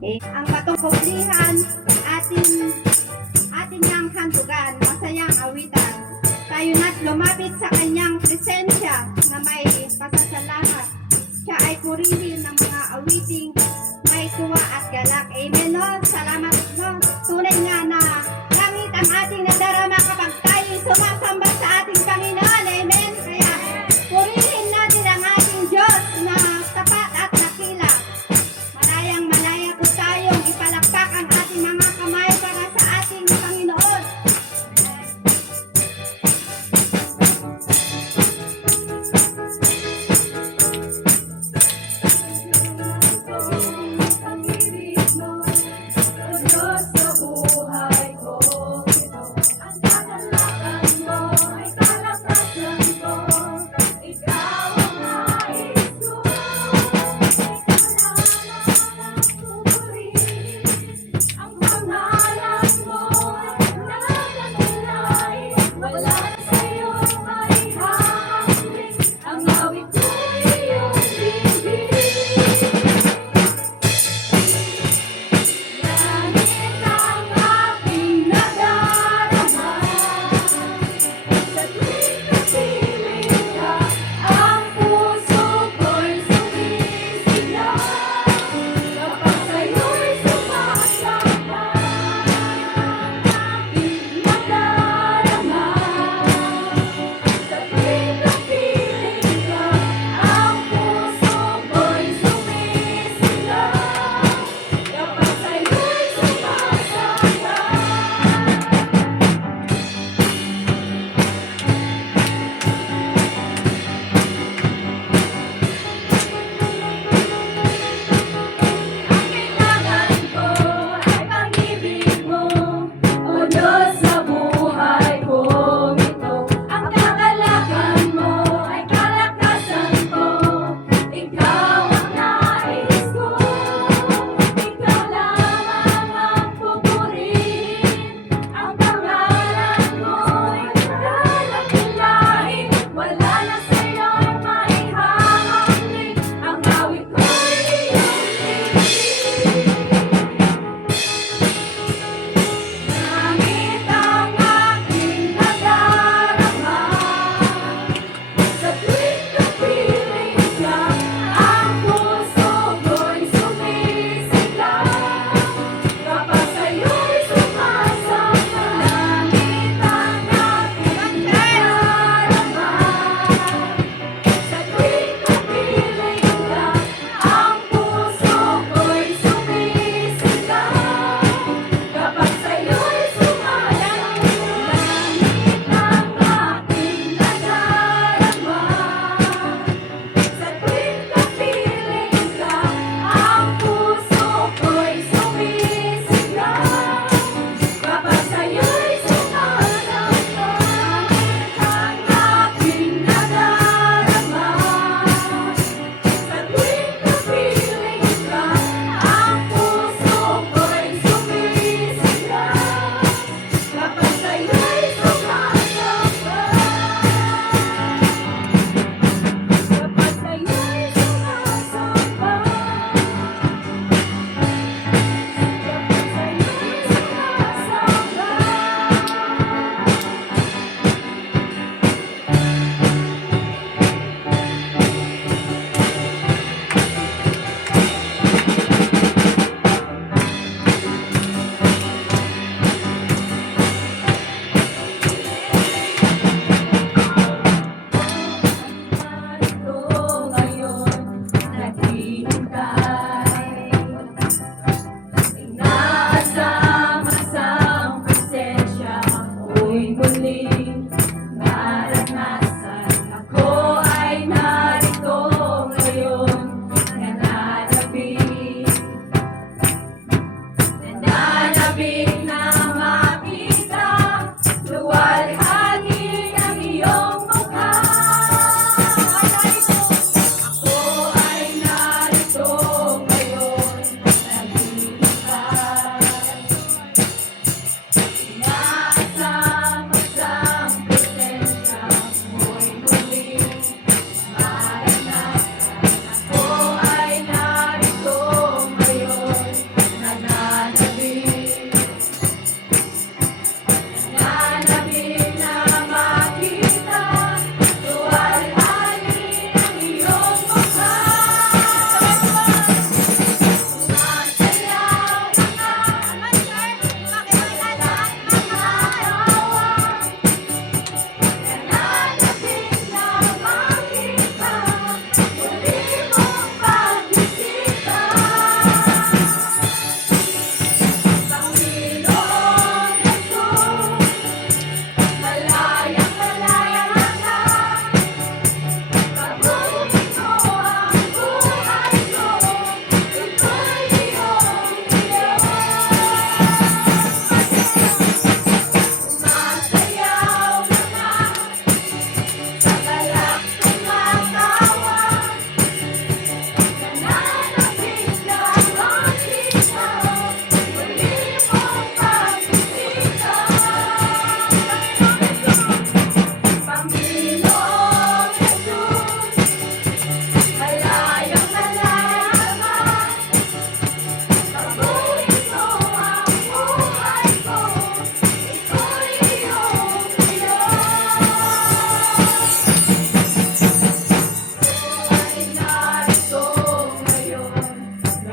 Ang patungkulihan, atin niyang handugan, masayang awitan. Tayo na't lumapit sa kanyang presensya na may pasasalamat. Siya ay purihin ng mga awiting may tuwa at galak. Amen, Lord. Salamat, Lord. Tunay nga na langit ang ating nadarama kapag tayo sumasamba sa ating Panginoon. Amen. Kaya purihin natin ang ating Diyos na tapat at dakila. Malayang malaya po tayong ipalakpak ang ating mga kamay para sa ating Panginoon. Ang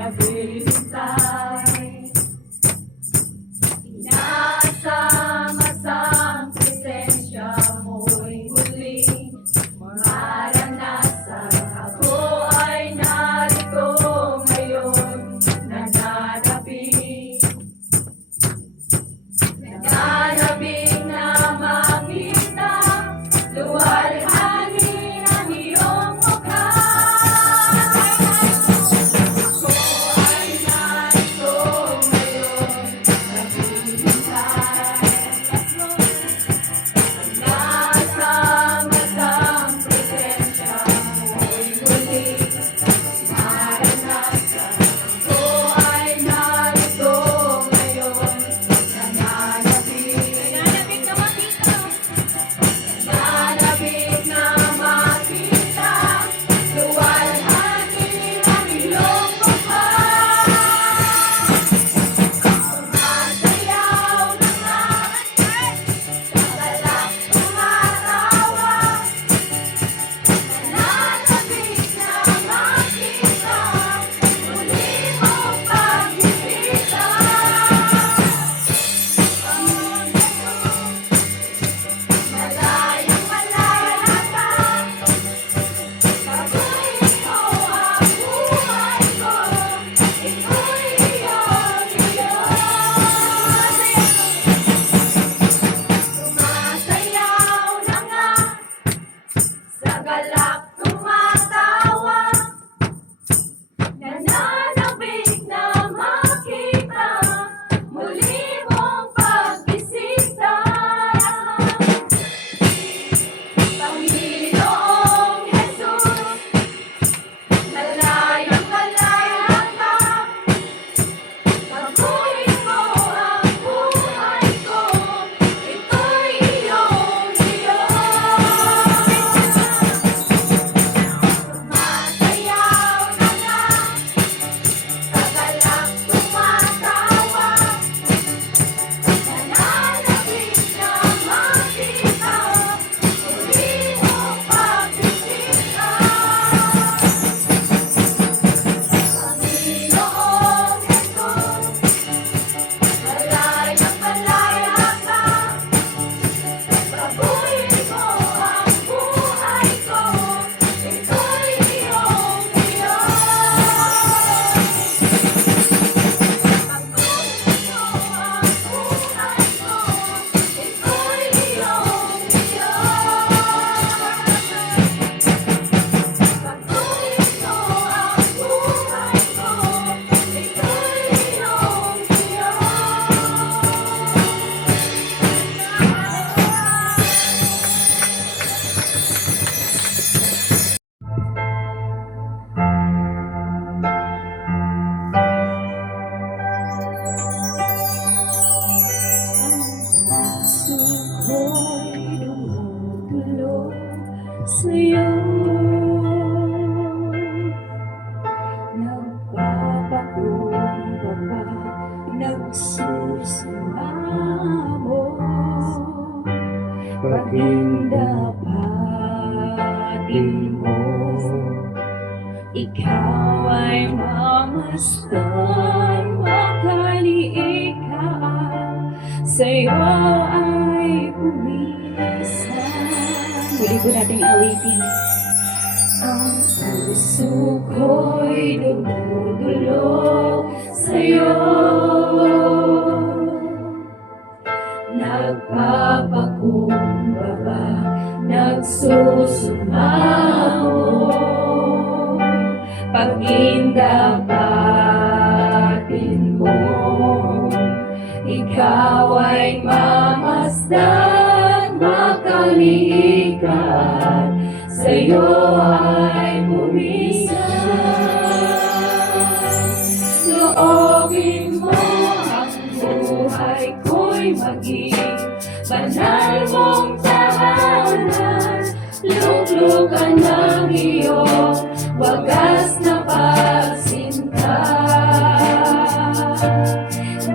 naghihintay. Inaasam-asam presensya mo'y muling maranasan. Ako ay narito ngayon, nananabik na makita, luwalhanin ang iyong mukha. Ako ay narito ngayon, naghihintay. Nasama-sam presensya mo'y muling maranasan. Ako ay narito ngayon, nananabik na makita, luwalhanin ang iyong mukha. Sumasayaw na nga, sagalak tumatawa, nananabik na makita, muli mong pagbisita. Malayang malaya ka, pag-uwi mo ang buhay ko, ito'y iyong Sumasayaw na nga, sagalak tumatawa, nananabik na makita, muli mong pagbisita. Panginoong Jesus, malayang malaya ka, pag-uwi mo ang buhay ko, ito'y iyong Sumasayaw na nga, sagalak tumatawa, nananabik na makita, muli mong pagbisita. Panginoong Jesus, malayang malaya ka, pag-uwi mo ang buhay ko, ito'y iyong Suko'y dumudulog sa'yo, nagpapakumbaba, nagsusumamo, paging dapatin mo, ikaw ay mamasdan, makaliik ka, sa'yo ay pumisan. Muli po nating awitin. Ang puso ko'y dumudulog sa'yo, nagpapakumbaba, nagsusumamo, pag-indapatin mo, ikaw ay mamasdan, makaliikan, sa'yo ay pumisan. Loobin mo ang buhay ko'y maging banal mong tahanan, luglugan ng iyong wagas na pagsinta.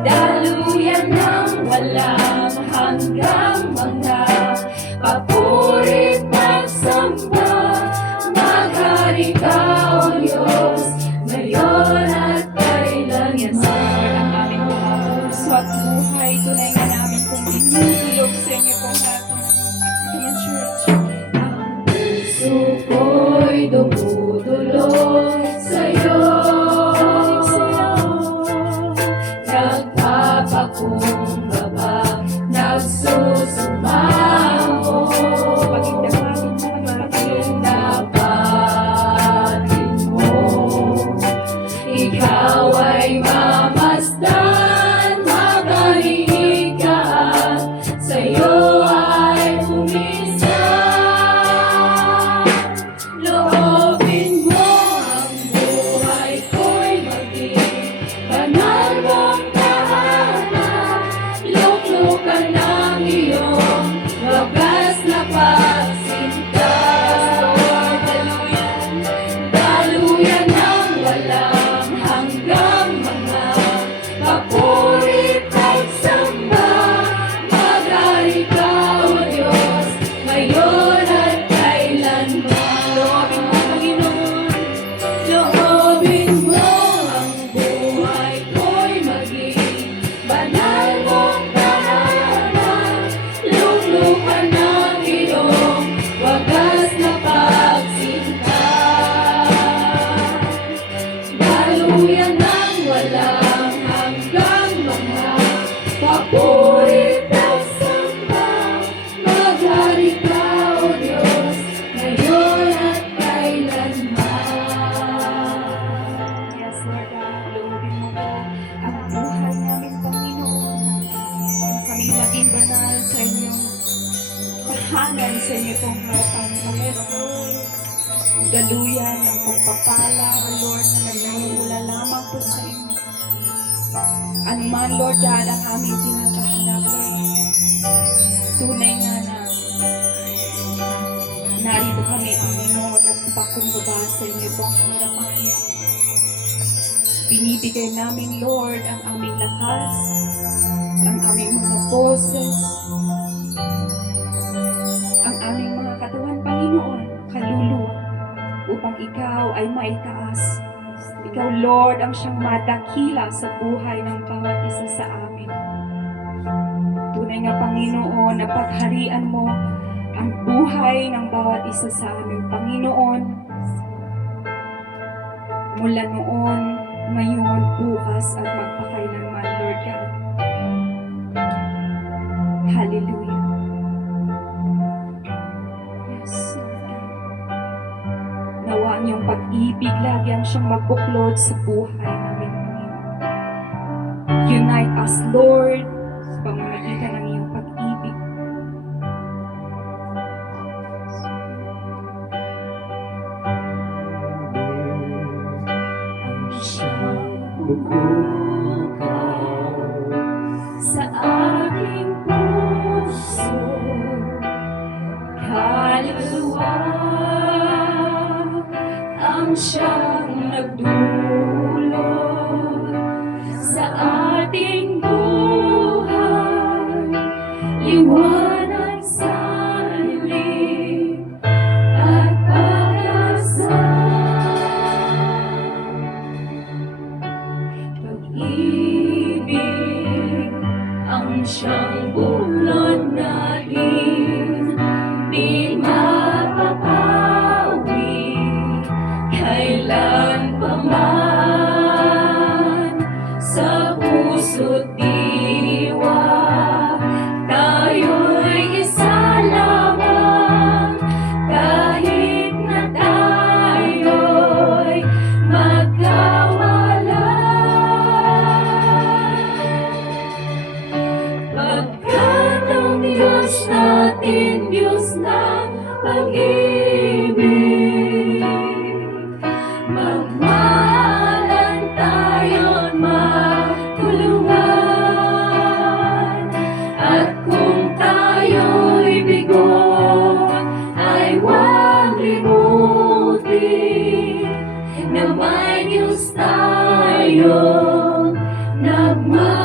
Daluyan ng walang hanggang mga papurit pagsamba, maghari ka o Diyos, ngayon at loobin mo po ang buhay namin, Panginoon. Kami maging banal sa inyong tahanan, sa inyo pong haratang Panginoon. Daluyan ng pagpapala, O Lord, na nagmumula lamang po sa inyo. Ano man, Lord God, ang aming tinatahanap, Lord. Tunay nga na narito kami, Panginoon, nagpakumbaba sa inyo pong harapan. Binibigay namin, Lord, ang aming lakas, ang aming mga boses, ang aming mga katawan, Panginoon, kaluluwa, upang ikaw ay maitaas. Ikaw, Lord, ang siyang madakila sa buhay ng bawat isa sa amin. Tunay nga, Panginoon, na pagharian mo ang buhay ng bawat isa sa amin, Panginoon. Mula noon, ngayon, bukas, at magpakailanman, Lord God. Hallelujah. Yes, Lord God. Nawa ang iyong pag-ibig lagi ang siyang magbuklod sa buhay namin, Panginoon. Unite us, Lord, sa pamamagitan ng iyong pag-ibig. Sa aking puso, kaluluwa, ang siyang nagdulot sa ating buhay, liwanag sa dilim at pag-asa. Pag-ibig ang siyang bulod natin, di mapapawi kailan pa man. Sa puso't diwa tayo'y isa lamang, kahit na tayo'y magkawalan. Pagkat ang Diyos natin, Diyos ng pag-ibig, magmahalan tayo't magtulungan. At kung tayo'y bigo, ay huwag limutin na may Diyos tayong nagmamahal.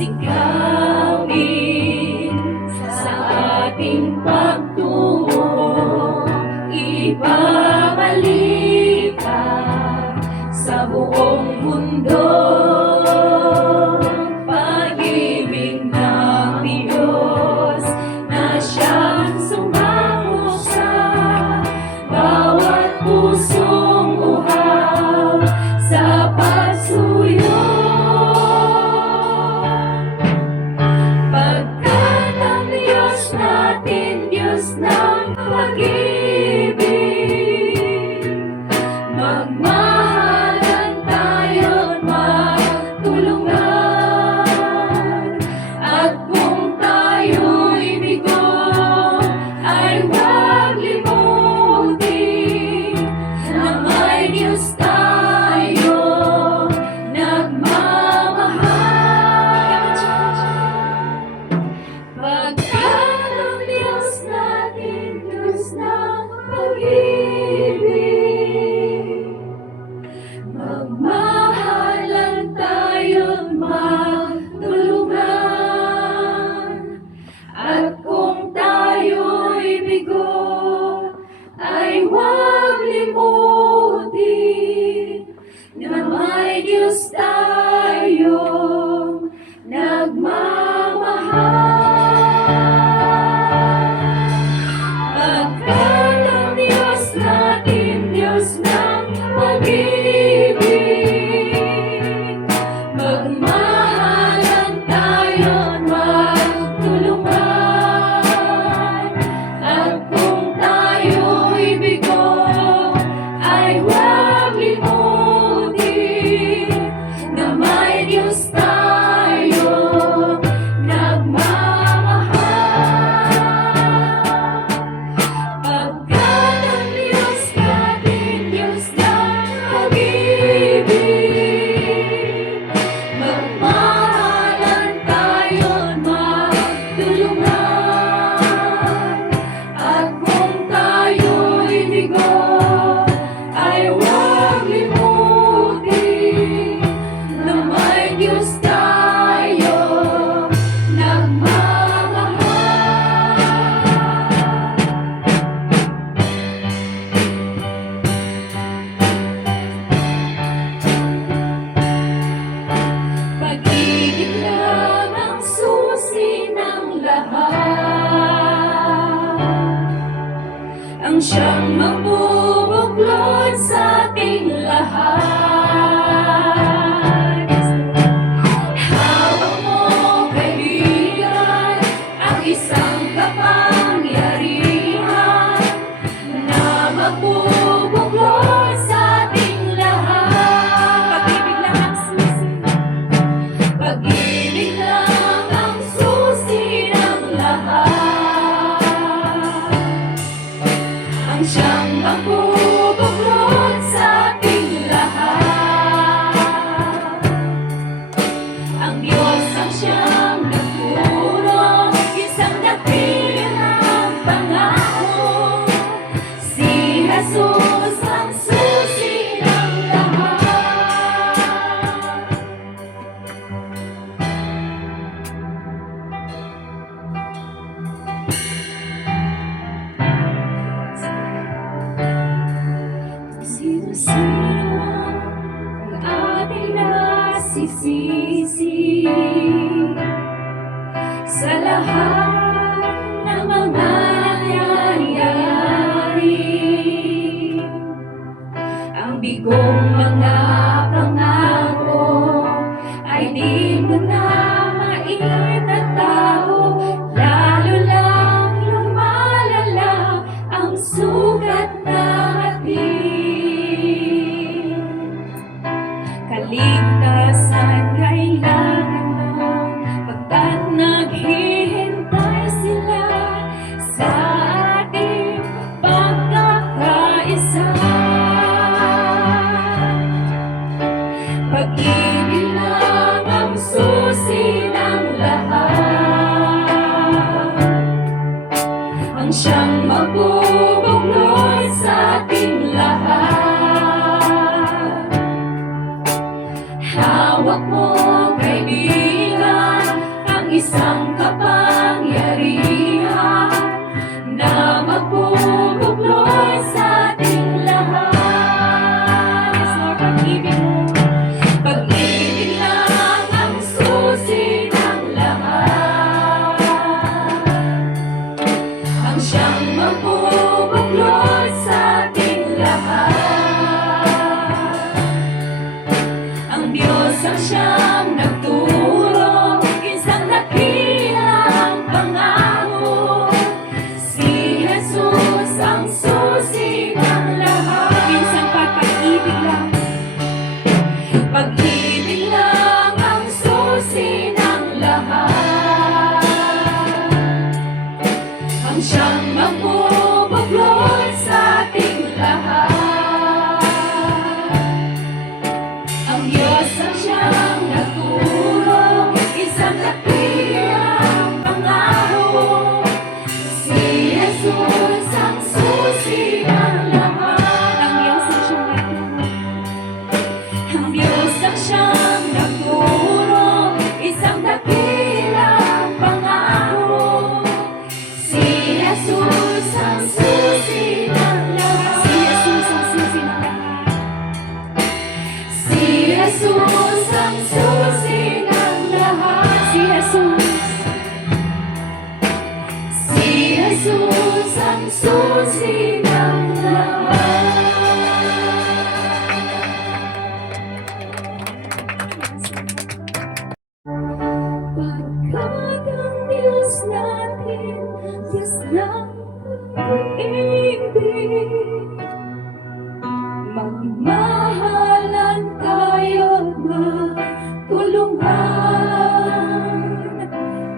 Sikapin sa ating pagtungo, ipamalita sa buong mundo. Pag-ibig ng Diyos na siyang sumako sa bawat pusong uhaw sa pagsuyo. Pagkat ang Diyos natin, Diyos ng pag-ibig, magmahalan tayo't magtulungan. At kung tayo'y bigo, ay huwag limutin na may Diyos tayong nagmamahal. Pagkat ang Diyos natin, Diyos ng pag-ibig, magmahalan tayo't magtulungan. At kung tayo'y bigo, ay huwag limutin na may Diyos tayong nagmamahal. Pagkat ang Diyos natin, Diyos ng pag-ibig, magmahalan tayo't magtulungan. At kung tayo'y bigo, lahat. Hawak mo, kaibigan, ang isang kapangyarihan na magbubuklod sa ating lahat. Pag-ibig lang ang susi ng lahat. Ang siyang magbubuklod sa ating lahat. Ang Diyos ang siyang nagturo, isang dakilang pangako. Si Jesus ang susi ng lahat. Sino-sino ang ating nasisisi sa lahat ng mga nangyayari. Ang bigong mga pangako ay di mo na maitatao, lalo lang lumalala ang sugat na ating. Kaligtasan kailangan mo, pagkat naghihintay sila sa ating pagkakaisa. Pag-ibig lang ang susi ng lahat. Ang siyang magbubuklod sa ating lahat. Hawak mo, kaibigan, ang isang kapangyarihan na magbubuklod sa ating lahat. Yes, Lord, pag-ibig mo. Pag-ibig lang ang susi ng lahat. Ang siyang magbubuklod sa ating lahat. Ang Diyos ang siyang nagturo, isang dakilang pangako. Si Jesus ang susi ng lahat. Minsan pa pag-ibig lang. Pag-ibig lang ang susi ng lahat. Ang siyang magbubuklod sa ating lahat. Ang Diyos ang siyang nagturo, isang dakilang pangako. Si Jesus ang susi ng lahat. Ang Diyos ang siyang nagturo. Ang Diyos ang siyang nagturo, isang dakilang pangako. Si Jesus ang susi ng lahat. Si Jesus ang susi ng lahat. Si Jesus ang susi ng lahat. Si Jesus. Si Jesus ang susi ng lahat. Pagkat ang Diyos natin, Diyos ng pag-ibig, magmahalan tayo't magtulungan.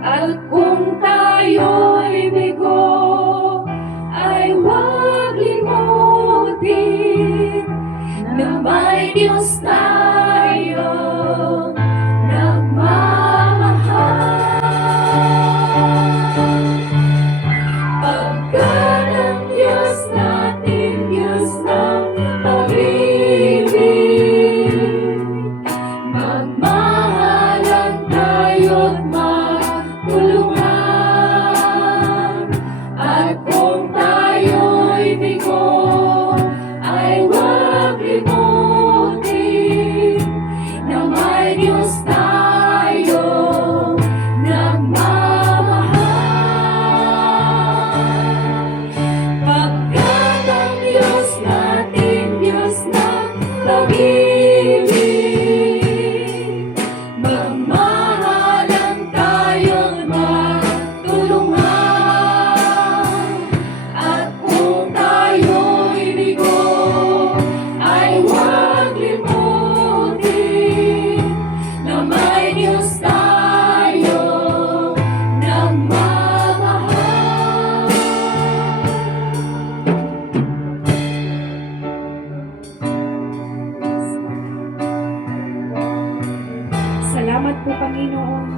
At kung tayo'y bigo, ay huwag limutin na may Diyos tayong nagmamahal. Pagkat ang Diyos natin, Diyos ng pag-ibig, magmahalan tayo't magtulungan. At kung tayo'y bigo, ay huwag limutin pag-ibig, magmahalan tayo't magtulungan. At kung tayo'y bigo, ay huwag limutin na may Diyos tayo nagmamahal. Salamat po, Panginoon.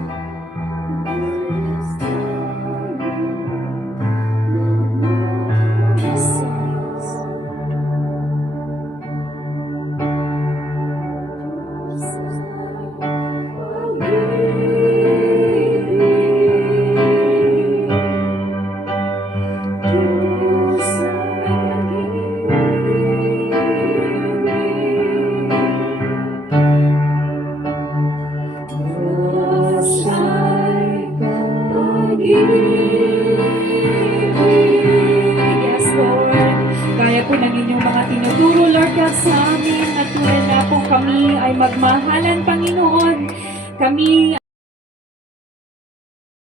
Yes, Lord. Gaya po ng inyong mga tinuturo, Lord God, sa amin, at tulad na po kami ay magmahalan, Panginoon. Kami